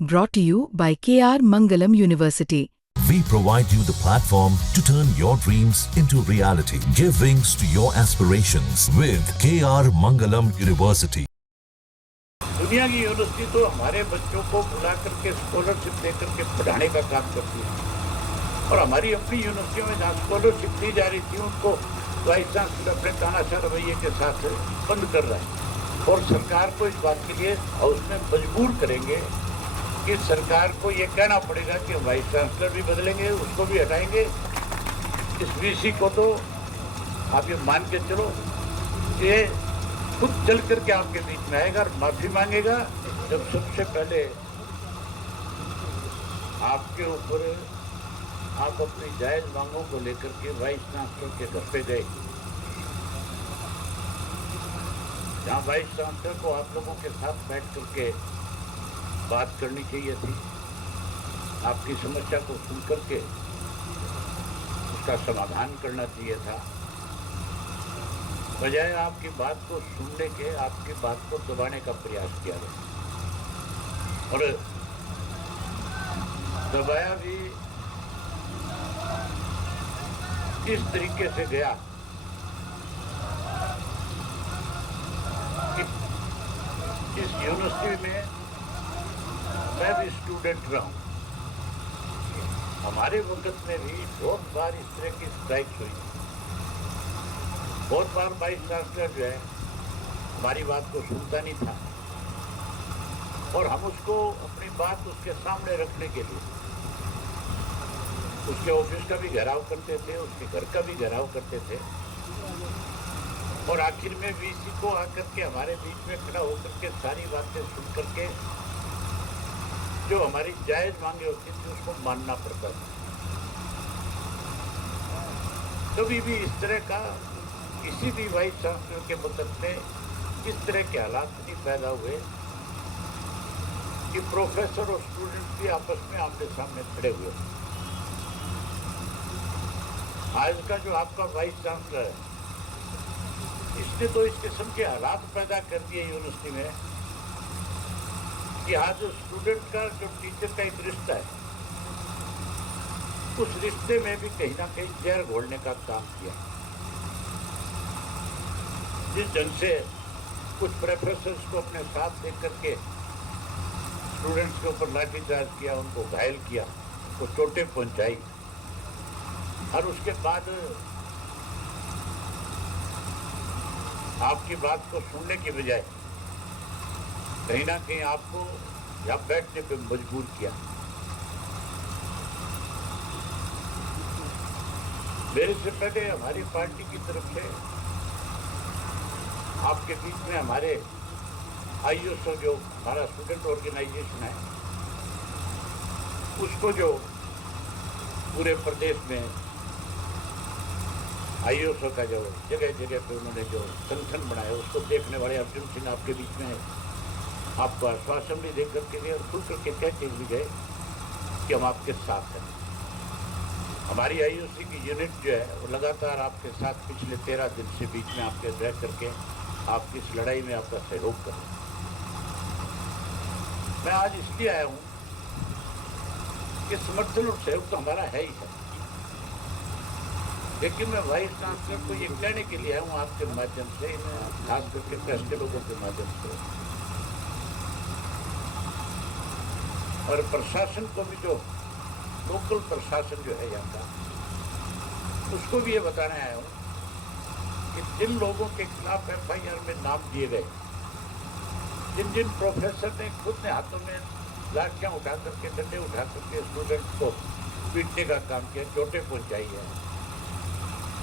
brought to you by KR Mangalam University. We provide you the platform to turn your dreams into reality. Give wings to your aspirations with KR Mangalam University. दुनिया की university तो हमारे बच्चों को बुला करके scholarship देकर के पढ़ाने का काम करती है और हमारी अपनी यूनिवर्सिटियों में जहाँ स्कॉलरशिप दी जा रही थी उनको वाइस चांसलर अपने तानाशाह रवैये के साथ बंद कर रहा है और सरकार को इस बात के लिए हाउस में मजबूर करेंगे कि सरकार को ये कहना पड़ेगा कि वाइस चांसलर भी बदलेंगे, उसको भी हटाएंगे। इस वीसी को तो आप ये मान के चलो ये खुद चल करके आपके बीच में आएगा और माफी मांगेगा। जब सबसे पहले आपके ऊपर आप अपनी जायज मांगों को लेकर के वाइस चांसलर के घर पे गए, जहाँ वाइस चांसलर को आप लोगों के साथ बैठ करके बात करनी चाहिए थी, आपकी समस्या को सुन करके उसका समाधान करना चाहिए था। बजाय आपकी बात को सुनने के आपकी बात को दबाने का प्रयास किया गया और दबाया भी इस तरीके से गया कि इस यूनिवर्सिटी में मैं भी स्टूडेंट रहा हूँ। हमारे वक्त में भी बहुत बार इस तरह की स्ट्राइक्स हुई, बहुत बार वाइस चांसलर जो है हमारी बात को सुनता नहीं था और हम उसको अपनी बात उसके सामने रखने के लिए उसके ऑफिस का भी घेराव करते थे, उसके घर का भी घेराव करते थे और आखिर में वीसी को आकर के हमारे बीच में खड़ा होकर के सारी बातें सुन करके जो हमारी जायज मांगे होती थी उसको मानना पड़ता था। कभी भी इस तरह का किसी भी वाइस चांसलर के वक्त में इस तरह के हालात नहीं पैदा हुए कि प्रोफेसर और स्टूडेंट भी आपस में आमने सामने खड़े हुए। आज का जो आपका वाइस चांसलर है इसने तो इस किस्म के हालात पैदा कर दिए यूनिवर्सिटी में कि आज जो स्टूडेंट का जो टीचर का एक रिश्ता है उस रिश्ते में भी कहीं ना कहीं जहर घोलने का काम किया। जिस ढंग से कुछ प्रोफेसर्स को अपने साथ देख करके स्टूडेंट्स के ऊपर लाठीचार्ज किया, उनको घायल किया, उनको चोटें पहुंचाई और उसके बाद आपकी बात को सुनने की बजाय कहीं ना कहीं आपको यहाँ बैठने पे मजबूर किया। मेरे से पहले हमारी पार्टी की तरफ से आपके बीच में हमारे आईओएसओ जो हमारा स्टूडेंट ऑर्गेनाइजेशन है उसको जो पूरे प्रदेश में आईओएसओ का जो जगह जगह पे उन्होंने जो संगठन बनाया उसको देखने वाले अर्जुन सिंह आपके बीच में आपको आश्वासन भी देकर के गए और खुल करके कह के भी गए कि हम आपके साथ हैं। हमारी आईओसी की यूनिट जो है वो लगातार आपके साथ पिछले 13 दिन से बीच में आपके रह करके आपकी इस लड़ाई में आपका सहयोग कर रहे हैं। मैं आज इसलिए आया हूँ कि समर्थन और सहयोग तो हमारा है ही है, लेकिन मैं वाइस चांसलर को ये कहने के लिए आया हूँ आपके माध्यम से, खास करके प्रेस के लोगों के माध्यम से और प्रशासन को भी, जो लोकल प्रशासन जो है यहाँ का, उसको भी ये बताना आया हूँ कि जिन लोगों के खिलाफ एफआईआर में नाम दिए गए, जिन जिन प्रोफेसर ने खुद ने हाथों में लाठियाँ उठा करके, डंडे उठा करके स्टूडेंट्स को पीटने का काम किया, चोटें पहुँचाई है,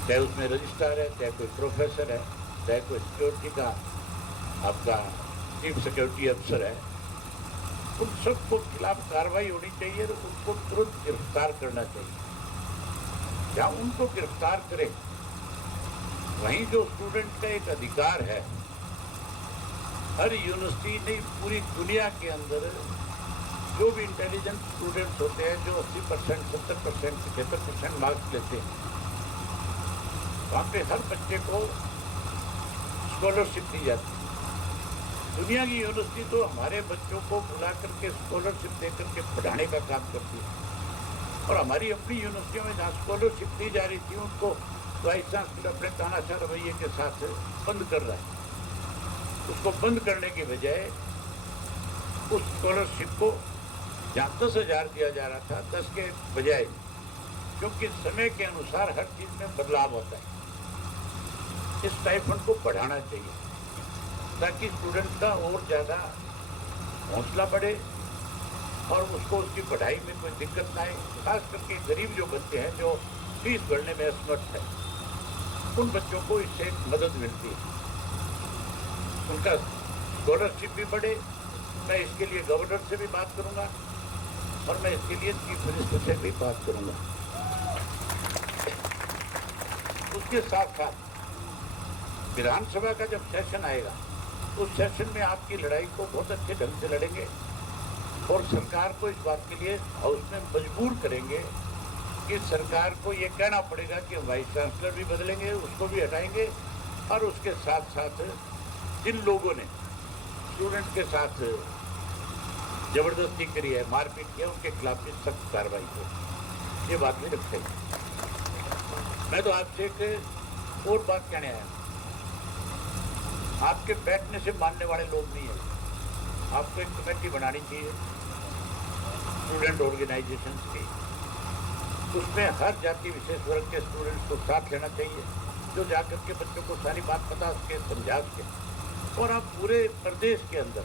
चाहे उसमें रजिस्ट्रार है, चाहे कोई प्रोफेसर है, चाहे कोई सिक्योरिटी का आपका चीफ सिक्योरिटी अफसर है, उन सबको खिलाफ कार्रवाई होनी चाहिए और उनको तुरंत गिरफ्तार करना चाहिए। जहाँ उनको गिरफ्तार करें वहीं जो स्टूडेंट का एक अधिकार है, हर यूनिवर्सिटी नहीं पूरी दुनिया के अंदर जो भी इंटेलिजेंट स्टूडेंट्स होते हैं जो 80%, 70%, 75% मार्क्स लेते हैं, वहाँ पे हर बच्चे को स्कॉलरशिप दी जाती है। दुनिया की यूनिवर्सिटी तो हमारे बच्चों को बुला करके स्कॉलरशिप दे करके पढ़ाने का काम करती है, और हमारी अपनी यूनिवर्सिटियों में जहाँ स्कॉलरशिप दी जा रही थी उनको वाइस चांसलर अपने तानाशाह रवैये के साथ बंद कर रहा है। उसको बंद करने की बजाय उस स्कॉलरशिप को जहाँ 10,000 दिया जा रहा था 10 के बजाय, क्योंकि समय के अनुसार हर चीज़ में बदलाव होता है, इस स्टाइपेंड को बढ़ाना चाहिए ताकि स्टूडेंट का और ज़्यादा हौसला बढ़े और उसको उसकी पढ़ाई में कोई दिक्कत ना आए। खास करके गरीब जो बच्चे हैं जो फीस भरने में असमर्थ है, उन बच्चों को इससे मदद मिलती है, उनका स्कॉलरशिप भी बढ़े। मैं इसके लिए गवर्नर से भी बात करूंगा और मैं इसके लिए चीफ मिनिस्टर से भी बात करूंगा। उसके साथ साथ विधानसभा का जब सेशन आएगा उस सेशन में आपकी लड़ाई को बहुत अच्छे ढंग से लड़ेंगे और सरकार को इस बात के लिए हाउस में मजबूर करेंगे कि सरकार को ये कहना पड़ेगा कि वाइस चांसलर भी बदलेंगे, उसको भी हटाएंगे, और उसके साथ साथ जिन लोगों ने स्टूडेंट के साथ जबरदस्ती करी है, मारपीट किया, उनके खिलाफ भी सख्त कार्रवाई हो, ये बात भी रखेंगे। मैं तो आपसे एक और बात कहने आया, आपके बैठने से मानने वाले लोग नहीं है। आपको एक कमेटी बनानी चाहिए स्टूडेंट ऑर्गेनाइजेशन की, उसमें हर जाति विशेष वर्ग के स्टूडेंट्स को साथ लेना चाहिए, जो जाकर के बच्चों को सारी बात बता सके, समझा सके, और आप पूरे प्रदेश के अंदर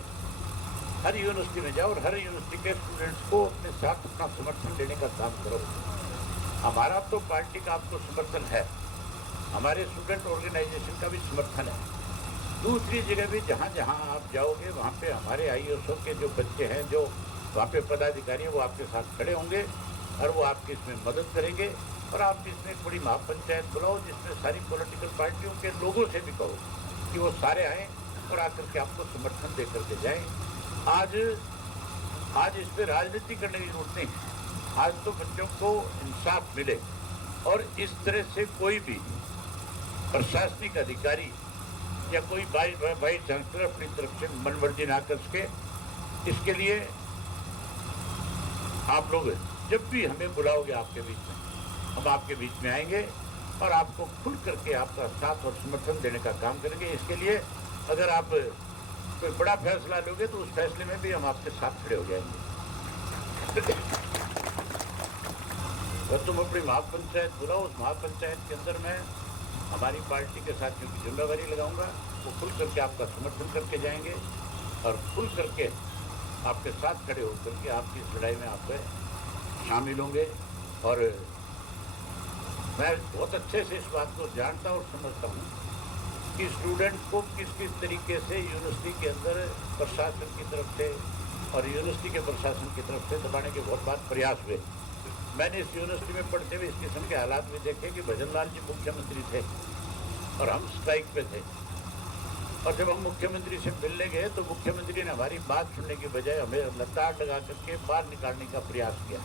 हर यूनिवर्सिटी में जाओ और हर यूनिवर्सिटी के स्टूडेंट्स को अपने साथ अपना समर्थन देने का काम करो। हमारा तो पार्टी का आपको समर्थन है, हमारे स्टूडेंट ऑर्गेनाइजेशन का भी समर्थन है। दूसरी जगह भी जहाँ जहाँ आप जाओगे वहाँ पे हमारे आईएएसओ के जो बच्चे हैं, जो वहाँ पे पदाधिकारी हैं, वो आपके साथ खड़े होंगे और वो आपकी इसमें मदद करेंगे। और आप इसमें एक बड़ी महापंचायत बुलाओ जिसमें सारी पॉलिटिकल पार्टियों के लोगों से भी कहो कि वो सारे आएँ और आकर के आपको समर्थन दे करके जाएँ। आज इस पर राजनीति करने की जरूरत नहीं, आज तो बच्चों को इंसाफ मिले और इस तरह से कोई भी प्रशासनिक अधिकारी या कोई वाइस चांसलर अपनी तरफ से मनमर्जी ना कर सके। इसके लिए आप लोग जब भी हमें बुलाओगे आपके बीच में, हम आपके बीच में आएंगे और आपको खुल करके आपका साथ और समर्थन देने का काम करेंगे। इसके लिए अगर आप कोई बड़ा फैसला लोगे तो उस फैसले में भी हम आपके साथ खड़े हो जाएंगे। अगर तुम अपनी महापंचायत बुलाओ, उस महापंचायत के अंदर मैं हमारी पार्टी के साथियों की जिम्मेदारी लगाऊंगा, वो खुल करके आपका समर्थन करके जाएंगे और खुल करके आपके साथ खड़े होकर के आपकी इस लड़ाई में आप शामिल होंगे। और मैं बहुत अच्छे से इस बात को जानता और समझता हूँ कि स्टूडेंट को किस किस तरीके से यूनिवर्सिटी के अंदर प्रशासन की तरफ से और यूनिवर्सिटी के प्रशासन की तरफ से दबाने के बहुत बार प्रयास हुए। मैंने इस यूनिवर्सिटी में पढ़ते हुए इस किस्म के हालात भी देखे कि भजन लाल जी मुख्यमंत्री थे और हम स्ट्राइक पे थे, और जब हम मुख्यमंत्री से मिलने गए तो मुख्यमंत्री ने हमारी बात सुनने के बजाय हमें लताड़ लगा करके बाहर निकालने का प्रयास किया।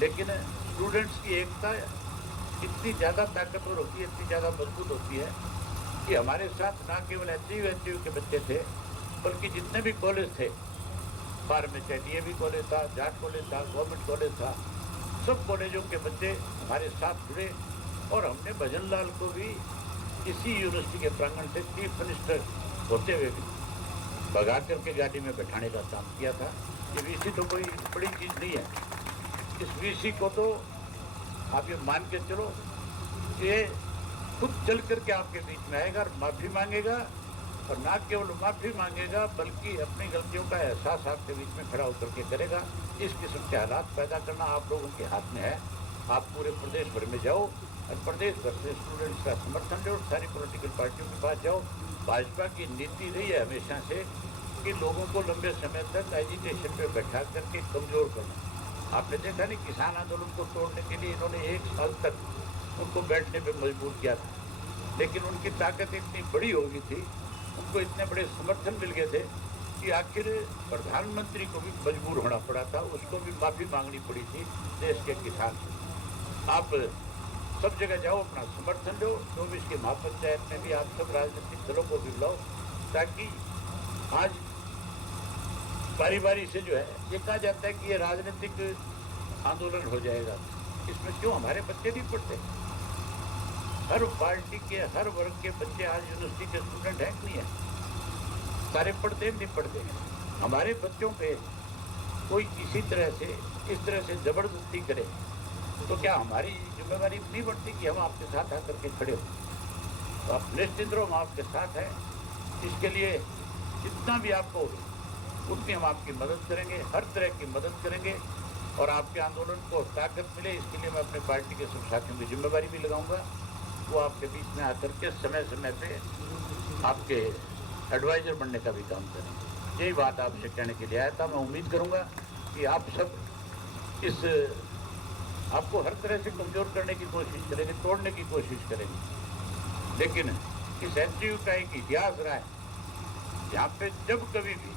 लेकिन स्टूडेंट्स की एकता इतनी ज़्यादा ताकतवर होती है, इतनी ज़्यादा मजबूत होती है कि हमारे साथ ना केवल एचयू के बच्चे थे बल्कि जितने भी कॉलेज थे, बाहर में चाहे DAV कॉलेज था, जाट कॉलेज था, गवर्नमेंट कॉलेज था, सब कॉलेजों के बच्चे हमारे साथ जुड़े और हमने भजन लाल को भी इसी यूनिवर्सिटी के प्रांगण से चीफ मिनिस्टर होते हुए भी भगा करके गाड़ी में बैठाने का काम किया था। ये VC तो कोई बड़ी चीज़ नहीं है। इस VC को तो आप ये मान के चलो, ये खुद चल करके आपके बीच में आएगा और माफ़ी मांगेगा, और ना केवल माफ़ी मांगेगा बल्कि अपनी गलतियों का एहसास आपके बीच में खड़ा होकर के करेगा। इस किस्म के हालात पैदा करना आप लोगों के हाथ में है। आप पूरे प्रदेश भर में जाओ और प्रदेश भर से स्टूडेंट्स का समर्थन लो, सारी पॉलिटिकल पार्टियों के पास जाओ। भाजपा की नीति रही है हमेशा से कि लोगों को लंबे समय तक एजिटेशन पे बैठा करके कमज़ोर करना। आपने देखा नहीं, किसान आंदोलन को तोड़ने के लिए इन्होंने 1 साल तक उनको बैठने पे मजबूर किया था, लेकिन उनकी ताकत इतनी बड़ी हो गई थी, उनको इतने बड़े समर्थन मिल गए थे कि आखिर प्रधानमंत्री को भी मजबूर होना पड़ा था, उसको भी माफ़ी मांगनी पड़ी थी देश के किसान से। आप सब जगह जाओ, अपना समर्थन दो। 24 की महापंचायत में भी आप सब राजनीतिक दलों को भी बुलाओ ताकि आज बारी बारी से जो है ये कहा जाता है कि ये राजनीतिक आंदोलन हो जाएगा, इसमें क्यों हमारे बच्चे नहीं पढ़ते? हर पार्टी के हर वर्ग के बच्चे आज यूनिवर्सिटी के स्टूडेंट हैं कि नहीं है? सारे पढ़ते हैं नहीं पढ़ते? हमारे बच्चों पे कोई इस तरह से जबरदस्ती करे तो क्या हमारी जिम्मेवारी नहीं बढ़ती कि हम आपके साथ आकर के खड़े हो? तो आप निश्चित रहो, हम आपके साथ हैं। इसके लिए जितना भी आपको उतनी हम आपकी मदद करेंगे, हर तरह की मदद करेंगे और आपके आंदोलन को ताकत मिले इसके लिए मैं अपने पार्टी के सब साथियों की जिम्मेवारी भी लगाऊंगा। वो आपके बीच में आकर के समय समय पे आपके एडवाइजर बनने का भी काम करेंगे। यही बात आपसे कहने के लिए आया था। मैं उम्मीद करूंगा कि आप सब आपको हर तरह से कमजोर करने की कोशिश करेंगे, तोड़ने की कोशिश करेंगे, लेकिन इस एनजीओ का एक इतिहास रहा है जहाँ पे जब कभी भी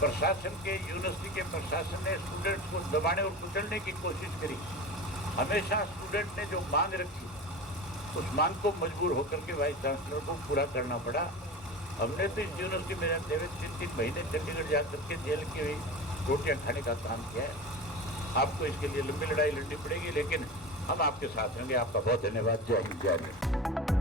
प्रशासन के यूनिवर्सिटी के प्रशासन ने स्टूडेंट्स को दबाने और कुचलने की कोशिश करी, हमेशा स्टूडेंट ने जो मांग रखी उस मांग को मजबूर होकर के वाइस चांसलर को पूरा करना पड़ा। हमने तो इस यूनिवर्सिटी में रहते हुए 3-3 महीने चंडीगढ़ जाकर के जेल की हुई रोटियां खाने का काम किया है। आपको इसके लिए लंबी लड़ाई लड़नी पड़ेगी, लेकिन हम आपके साथ होंगे। आपका बहुत धन्यवाद। जय हिंद, जय भारत।